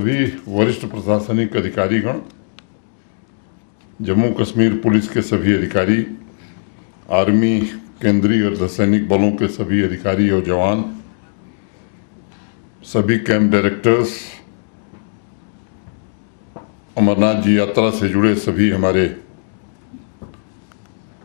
सभी वरिष्ठ प्रशासनिक अधिकारीगण, जम्मू कश्मीर पुलिस के सभी अधिकारी, आर्मी, केंद्रीय अर्धसैनिक बलों के सभी अधिकारी और जवान, सभी कैंप डायरेक्टर्स, अमरनाथ जी यात्रा से जुड़े सभी हमारे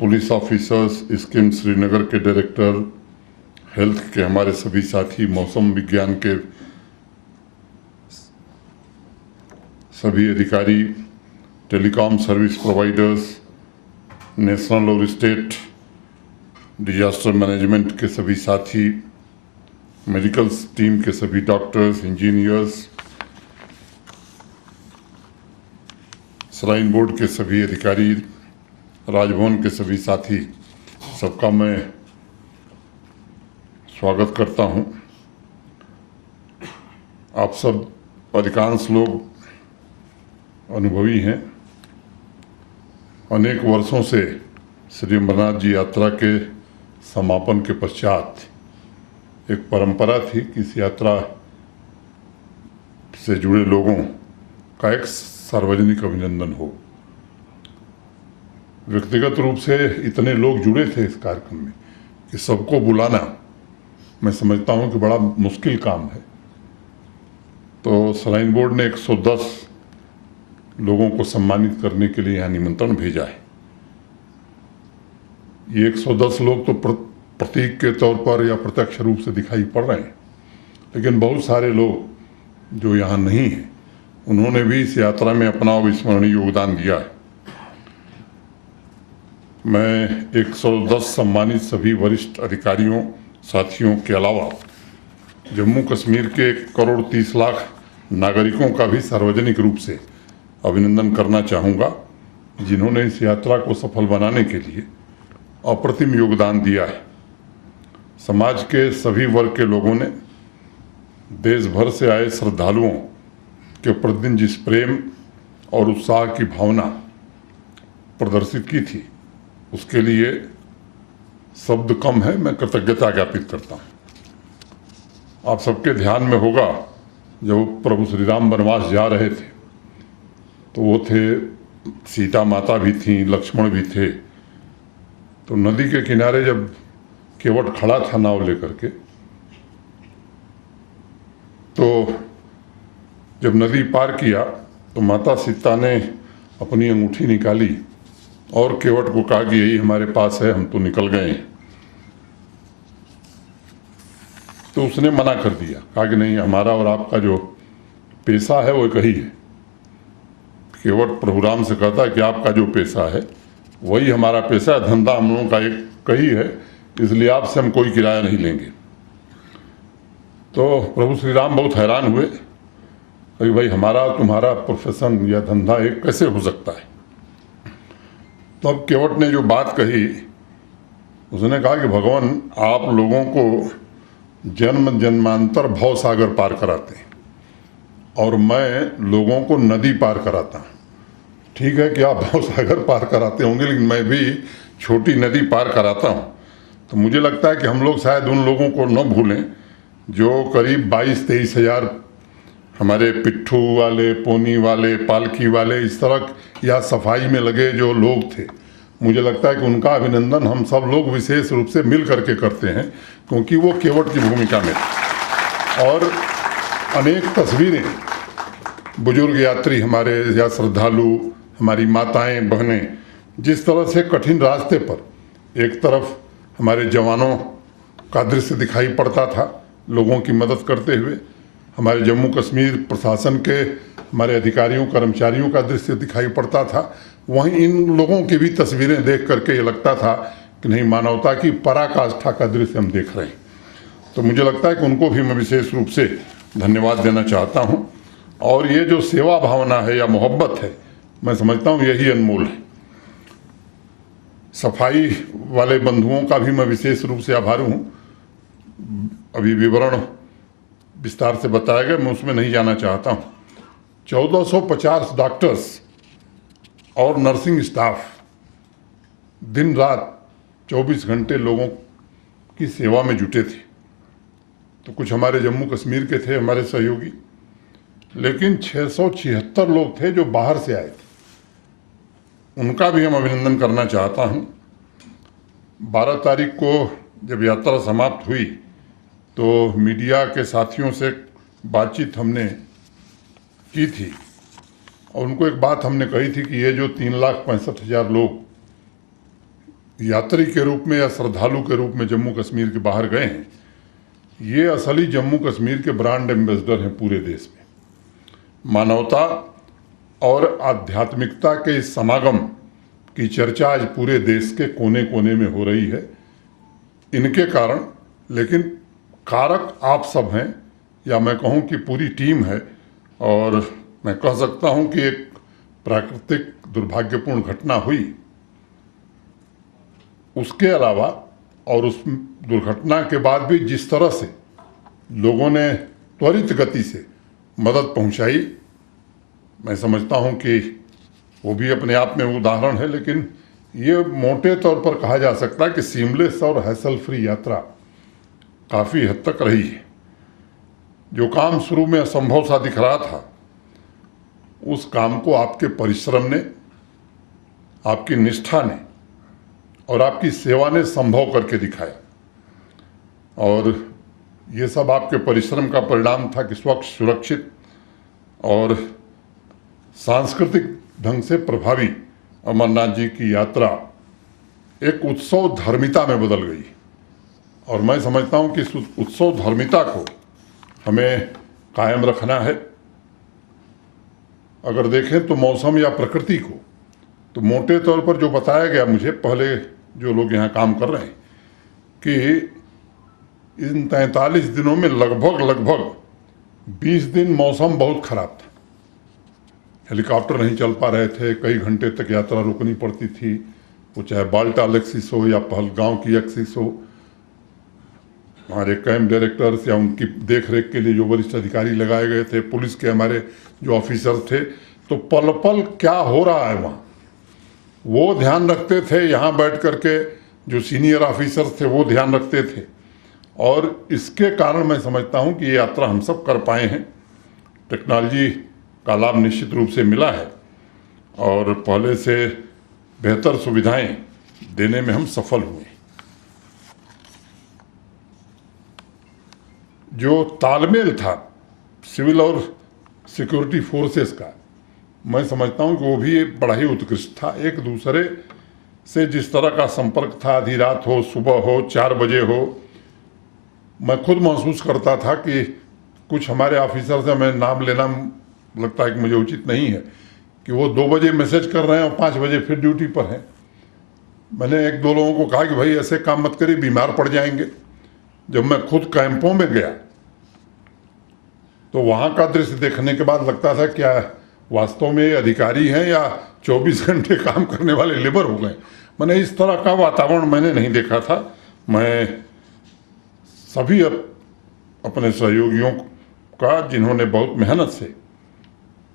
पुलिस ऑफिसर्स, स्कीम श्रीनगर के डायरेक्टर, हेल्थ के हमारे सभी साथी, मौसम विज्ञान के सभी अधिकारी, टेलीकॉम सर्विस प्रोवाइडर्स, नेशनल और स्टेट डिजास्टर मैनेजमेंट के सभी साथी, मेडिकल टीम के सभी डॉक्टर्स, इंजीनियर्स, श्राइन बोर्ड के सभी अधिकारी, राजभवन के सभी साथी, सबका मैं स्वागत करता हूं। आप सब अधिकांश लोग अनुभवी हैं। अनेक वर्षों से श्री अमरनाथ जी यात्रा के समापन के पश्चात एक परंपरा थी कि इस यात्रा से जुड़े लोगों का एक सार्वजनिक अभिनंदन हो। व्यक्तिगत रूप से इतने लोग जुड़े थे इस कार्यक्रम में कि सबको बुलाना मैं समझता हूं कि बड़ा मुश्किल काम है। तो श्राइन बोर्ड ने 110 लोगों को सम्मानित करने के लिए यहाँ निमंत्रण भेजा है। ये 110 लोग तो प्रतीक के तौर पर या प्रत्यक्ष रूप से दिखाई पड़ रहे हैं, लेकिन बहुत सारे लोग जो यहाँ नहीं हैं उन्होंने भी इस यात्रा में अपना अविस्मरणीय योगदान दिया है। मैं 110 सम्मानित सभी वरिष्ठ अधिकारियों साथियों के अलावा जम्मू कश्मीर के 1,30,00,000 नागरिकों का भी सार्वजनिक रूप से अभिनंदन करना चाहूँगा, जिन्होंने इस यात्रा को सफल बनाने के लिए अप्रतिम योगदान दिया है। समाज के सभी वर्ग के लोगों ने देश भर से आए श्रद्धालुओं के प्रतिदिन जिस प्रेम और उत्साह की भावना प्रदर्शित की थी, उसके लिए शब्द कम है। मैं कृतज्ञता ज्ञापित करता हूँ। आप सबके ध्यान में होगा जब प्रभु श्री राम वनवास जा रहे थे तो वो थे, सीता माता भी थी, लक्ष्मण भी थे। तो नदी के किनारे जब केवट खड़ा था नाव लेकर के, तो जब नदी पार किया तो माता सीता ने अपनी अंगूठी निकाली और केवट को कहा कि यही हमारे पास है, हम तो निकल गए हैं। तो उसने मना कर दिया, कहा कि नहीं, हमारा और आपका जो पेशा है वो एक ही है। केवट प्रभु राम से कहता है कि आपका जो पेशा है वही हमारा पेशा है, धंधा हम लोगों का एक ही है, इसलिए आपसे हम कोई किराया नहीं लेंगे। तो प्रभु श्री राम बहुत हैरान हुए कि भाई हमारा तुम्हारा प्रोफेशन या धंधा एक कैसे हो सकता है। तो अब केवट ने जो बात कही, उसने कहा कि भगवान आप लोगों को जन्म जन्मांतर भव सागर पार कराते हैं और मैं लोगों को नदी पार कराता हूँ। ठीक है कि आप भव सागर पार कराते होंगे, लेकिन मैं भी छोटी नदी पार कराता हूँ। तो मुझे लगता है कि हम लोग शायद उन लोगों को न भूलें जो करीब 22-23 हज़ार हमारे पिट्ठू वाले, पोनी वाले, पालकी वाले, इस तरह या सफाई में लगे जो लोग थे। मुझे लगता है कि उनका अभिनंदन हम सब लोग विशेष रूप से मिल करके करते हैं, क्योंकि वो केवट की भूमिका में थे। और अनेक तस्वीरें बुजुर्ग यात्री हमारे या श्रद्धालु, हमारी माताएं बहनें, जिस तरह से कठिन रास्ते पर एक तरफ हमारे जवानों का दृश्य दिखाई पड़ता था लोगों की मदद करते हुए, हमारे जम्मू कश्मीर प्रशासन के हमारे अधिकारियों कर्मचारियों का दृश्य दिखाई पड़ता था, वहीं इन लोगों की भी तस्वीरें देख करके ये लगता था कि नहीं, मानवता की पराकाष्ठा का दृश्य हम देख रहे हैं। तो मुझे लगता है कि उनको भी मैं विशेष रूप से धन्यवाद देना चाहता हूँ। और ये जो सेवा भावना है या मोहब्बत है, मैं समझता हूँ यही अनमोल है। सफाई वाले बंधुओं का भी मैं विशेष रूप से आभारी हूँ। अभी विवरण विस्तार से बताया गया, मैं उसमें नहीं जाना चाहता हूँ। 1450 डॉक्टर्स और नर्सिंग स्टाफ दिन रात 24 घंटे लोगों की सेवा में जुटे थे। तो कुछ हमारे जम्मू कश्मीर के थे हमारे सहयोगी, लेकिन 676 लोग थे जो बाहर से आए थे, उनका भी हम अभिनंदन करना चाहता हूँ। 12 तारीख को जब यात्रा समाप्त हुई तो मीडिया के साथियों से बातचीत हमने की थी और उनको एक बात हमने कही थी कि ये जो 3,65,000 लोग यात्री के रूप में या श्रद्धालु के रूप में जम्मू कश्मीर के बाहर गए हैं, ये असली जम्मू कश्मीर के ब्रांड एम्बेसडर हैं पूरे देश में। मानवता और आध्यात्मिकता के इस समागम की चर्चा आज पूरे देश के कोने कोने में हो रही है। इनके कारण, लेकिन कारक आप सब हैं, या मैं कहूं कि पूरी टीम है। और मैं कह सकता हूं कि एक प्राकृतिक दुर्भाग्यपूर्ण घटना हुई, उसके अलावा और उस दुर्घटना के बाद भी जिस तरह से लोगों ने त्वरित गति से मदद पहुंचाई, मैं समझता हूं कि वो भी अपने आप में उदाहरण है। लेकिन ये मोटे तौर पर कहा जा सकता है कि सीमलेस और हैसल फ्री यात्रा काफ़ी हद तक रही है। जो काम शुरू में असंभव सा दिख रहा था, उस काम को आपके परिश्रम ने, आपकी निष्ठा ने और आपकी सेवा ने संभव करके दिखाया। और ये सब आपके परिश्रम का परिणाम था कि स्वच्छ, सुरक्षित और सांस्कृतिक ढंग से प्रभावी अमरनाथ जी की यात्रा एक उत्सव धर्मिता में बदल गई। और मैं समझता हूं कि इस उत्सव धर्मिता को हमें कायम रखना है। अगर देखें तो मौसम या प्रकृति को, तो मोटे तौर पर जो बताया गया मुझे, पहले जो लोग यहाँ काम कर रहे हैं, कि इन 43 दिनों में लगभग 20 दिन मौसम बहुत खराब था। हेलीकॉप्टर नहीं चल पा रहे थे, कई घंटे तक यात्रा रुकनी पड़ती थी, वो चाहे बाल्टाल एक्सिस हो या पहलगांव की एक्सिस हो। हमारे कैंप डायरेक्टर्स या उनकी देख रेख के लिए जो वरिष्ठ अधिकारी लगाए गए थे, पुलिस के हमारे जो ऑफिसर थे, तो पल पल क्या हो रहा है वहाँ वो ध्यान रखते थे। यहाँ बैठ करके जो सीनियर ऑफिसर्स थे वो ध्यान रखते थे। और इसके कारण मैं समझता हूँ कि ये यात्रा हम सब कर पाए हैं। टेक्नोलॉजी का लाभ निश्चित रूप से मिला है और पहले से बेहतर सुविधाएं देने में हम सफल हुए। जो तालमेल था सिविल और सिक्योरिटी फोर्सेस का, मैं समझता हूं कि वो भी बड़ा ही उत्कृष्ट था। एक दूसरे से जिस तरह का संपर्क था, आधी रात हो, सुबह हो, 4 बजे हो, मैं खुद महसूस करता था कि कुछ हमारे ऑफिसर से, मैं नाम लेना लगता है कि मुझे उचित नहीं है, कि वो 2 बजे मैसेज कर रहे हैं और 5 बजे फिर ड्यूटी पर हैं। मैंने 1-2 लोगों को कहा कि भाई ऐसे काम मत करिए, बीमार पड़ जाएंगे। जब मैं खुद कैंपों में गया तो वहाँ का दृश्य देखने के बाद लगता था क्या वास्तव में ये अधिकारी हैं या 24 घंटे काम करने वाले लेबर हो गए। मैंने इस तरह का वातावरण मैंने नहीं देखा था। मैं सभी अपने सहयोगियों का, जिन्होंने बहुत मेहनत से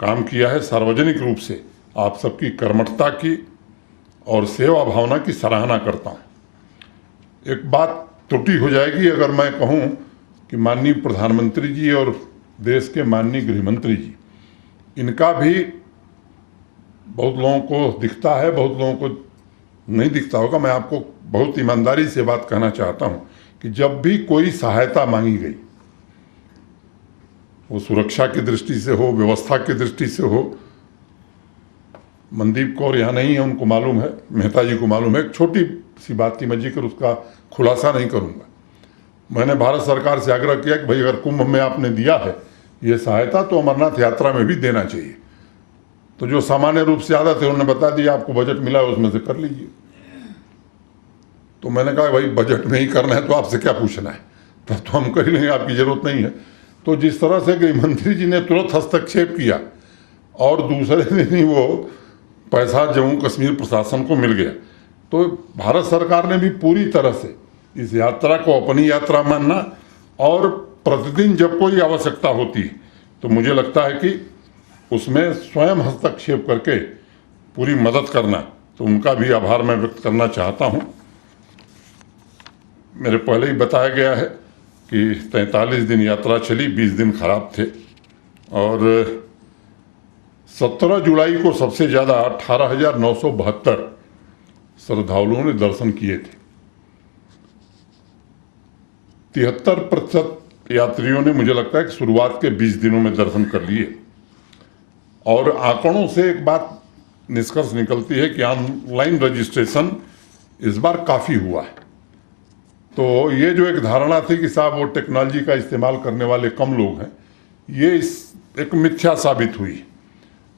काम किया है, सार्वजनिक रूप से आप सबकी कर्मठता की और सेवा भावना की सराहना करता हूँ। एक बात त्रुटि हो जाएगी अगर मैं कहूँ कि माननीय प्रधानमंत्री जी और देश के माननीय गृहमंत्री जी, इनका भी बहुत लोगों को दिखता है, बहुत लोगों को नहीं दिखता होगा। मैं आपको बहुत ईमानदारी से बात कहना चाहता हूँ कि जब भी कोई सहायता मांगी गई, वो सुरक्षा की दृष्टि से हो, व्यवस्था की दृष्टि से हो, मनदीप कौर यहाँ नहीं है, उनको मालूम है, मेहता जी को मालूम है। एक छोटी सी बात की मैं जिक्र उसका खुलासा नहीं करूँगा। मैंने भारत सरकार से आग्रह किया कि भाई अगर कुंभ में आपने दिया है ये सहायता, तो अमरनाथ यात्रा में भी देना चाहिए। तो जो सामान्य रूप से आदत है उन्होंने बता दिया आपको बजट मिला है उसमें से कर लीजिए। तो मैंने कहा भाई बजट में ही करना है तो आपसे क्या पूछना है, तो हम कर लेंगे, आपकी ज़रूरत नहीं है। तो जिस तरह से गृह मंत्री जी ने तुरंत हस्तक्षेप किया और दूसरे दिन ही वो पैसा जम्मू कश्मीर प्रशासन को मिल गया। तो भारत सरकार ने भी पूरी तरह से इस यात्रा को अपनी यात्रा मानना और प्रतिदिन जब कोई आवश्यकता होती है तो मुझे लगता है कि उसमें स्वयं हस्तक्षेप करके पूरी मदद करना, तो उनका भी आभार मैं व्यक्त करना चाहता हूँ। मेरे पहले ही बताया गया है कि 43 दिन यात्रा चली, 20 दिन खराब थे। और 17 जुलाई को सबसे ज़्यादा 18,972 श्रद्धालुओं ने दर्शन किए थे। 73% यात्रियों ने, मुझे लगता है कि शुरुआत के 20 दिनों में दर्शन कर लिए। और आंकड़ों से एक बात निष्कर्ष निकलती है कि ऑनलाइन रजिस्ट्रेशन इस बार काफ़ी हुआ है। तो ये जो एक धारणा थी कि साहब वो टेक्नोलॉजी का इस्तेमाल करने वाले कम लोग हैं, ये एक मिथ्या साबित हुई।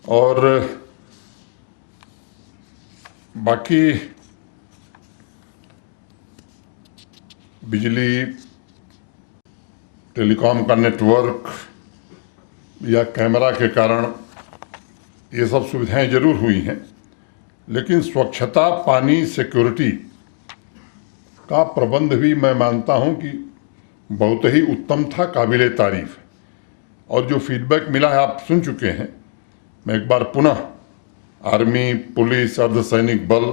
और बाकी बिजली, टेलीकॉम का नेटवर्क या कैमरा के कारण ये सब सुविधाएं जरूर हुई हैं, लेकिन स्वच्छता, पानी, सिक्योरिटी का प्रबंध भी मैं मानता हूं कि बहुत ही उत्तम था, काबिले तारीफ है। और जो फीडबैक मिला है आप सुन चुके हैं। मैं एक बार पुनः आर्मी, पुलिस, अर्धसैनिक बल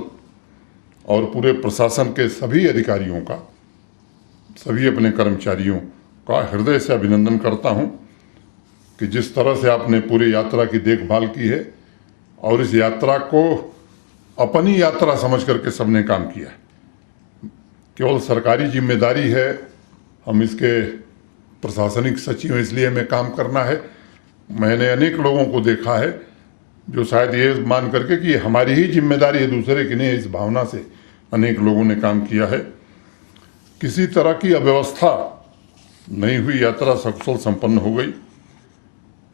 और पूरे प्रशासन के सभी अधिकारियों का, सभी अपने कर्मचारियों का हृदय से अभिनंदन करता हूं कि जिस तरह से आपने पूरी यात्रा की देखभाल की है और इस यात्रा को अपनी यात्रा समझ करके सबने काम किया है। केवल सरकारी जिम्मेदारी है, हम इसके प्रशासनिक सचिव इसलिए हमें काम करना है। मैंने अनेक लोगों को देखा है जो शायद ये मान करके कि हमारी ही जिम्मेदारी है, दूसरे की नहीं, इस भावना से अनेक लोगों ने काम किया है। किसी तरह की अव्यवस्था नहीं हुई, यात्रा सकुशल संपन्न हो गई।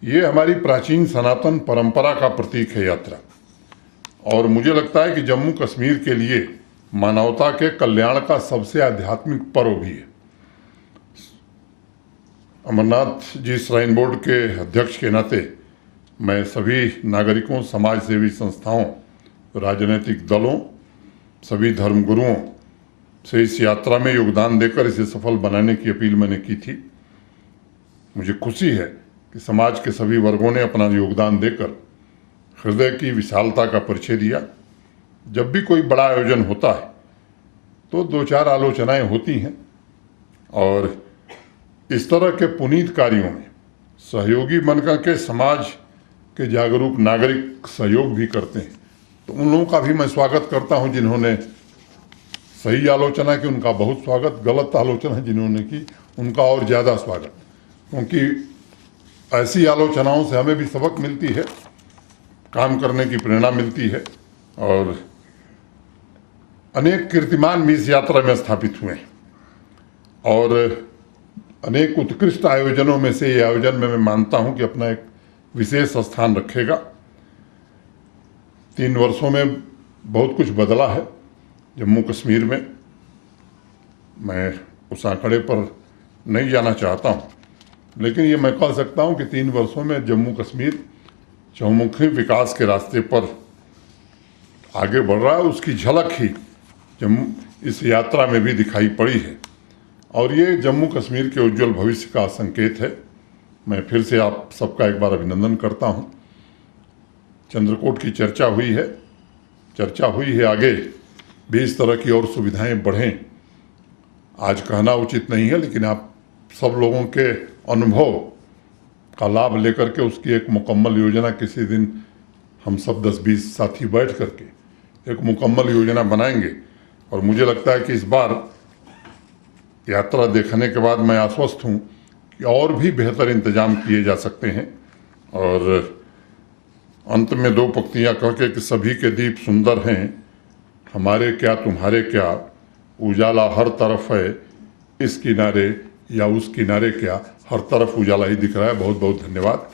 ये हमारी प्राचीन सनातन परंपरा का प्रतीक है यात्रा। और मुझे लगता है कि जम्मू कश्मीर के लिए मानवता के कल्याण का सबसे आध्यात्मिक पर्व भी है। अमरनाथ जी श्राइन बोर्ड के अध्यक्ष के नाते मैं सभी नागरिकों, समाज सेवी संस्थाओं, राजनीतिक दलों, सभी धर्मगुरुओं से इस यात्रा में योगदान देकर इसे सफल बनाने की अपील मैंने की थी। मुझे खुशी है कि समाज के सभी वर्गों ने अपना योगदान देकर हृदय की विशालता का परिचय दिया। जब भी कोई बड़ा आयोजन होता है तो 2-4 आलोचनाएं होती हैं, और इस तरह के पुनीत कार्यों में सहयोगी बनकर के समाज के जागरूक नागरिक सहयोग भी करते हैं। तो उन लोगों का भी मैं स्वागत करता हूं जिन्होंने सही आलोचना की, उनका बहुत स्वागत। गलत आलोचना जिन्होंने की, उनका और ज़्यादा स्वागत, क्योंकि ऐसी आलोचनाओं से हमें भी सबक मिलती है, काम करने की प्रेरणा मिलती है। और अनेक कीर्तिमान भी इस यात्रा में स्थापित हुए हैं, और अनेक उत्कृष्ट आयोजनों में से ये आयोजन में मैं मानता हूं कि अपना एक विशेष स्थान रखेगा। 3 वर्षों में बहुत कुछ बदला है जम्मू कश्मीर में। मैं उस आंकड़े पर नहीं जाना चाहता हूं, लेकिन ये मैं कह सकता हूं कि 3 वर्षों में जम्मू कश्मीर चहुमुखी विकास के रास्ते पर आगे बढ़ रहा है। उसकी झलक ही इस यात्रा में भी दिखाई पड़ी है, और ये जम्मू कश्मीर के उज्जवल भविष्य का संकेत है। मैं फिर से आप सबका एक बार अभिनंदन करता हूं। चंद्रकोट की चर्चा हुई है, आगे भी इस तरह की और सुविधाएं बढ़ें। आज कहना उचित नहीं है, लेकिन आप सब लोगों के अनुभव का लाभ लेकर के उसकी एक मुकम्मल योजना किसी दिन हम सब 10-20 साथी बैठ करके एक मुकम्मल योजना बनाएंगे। और मुझे लगता है कि इस बार यात्रा देखने के बाद मैं आश्वस्त हूँ कि और भी बेहतर इंतजाम किए जा सकते हैं। और अंत में 2 पंक्तियाँ कह के कि सभी के दीप सुंदर हैं, हमारे क्या तुम्हारे क्या, उजाला हर तरफ है, इस किनारे या उस किनारे क्या, हर तरफ उजाला ही दिख रहा है। बहुत बहुत धन्यवाद।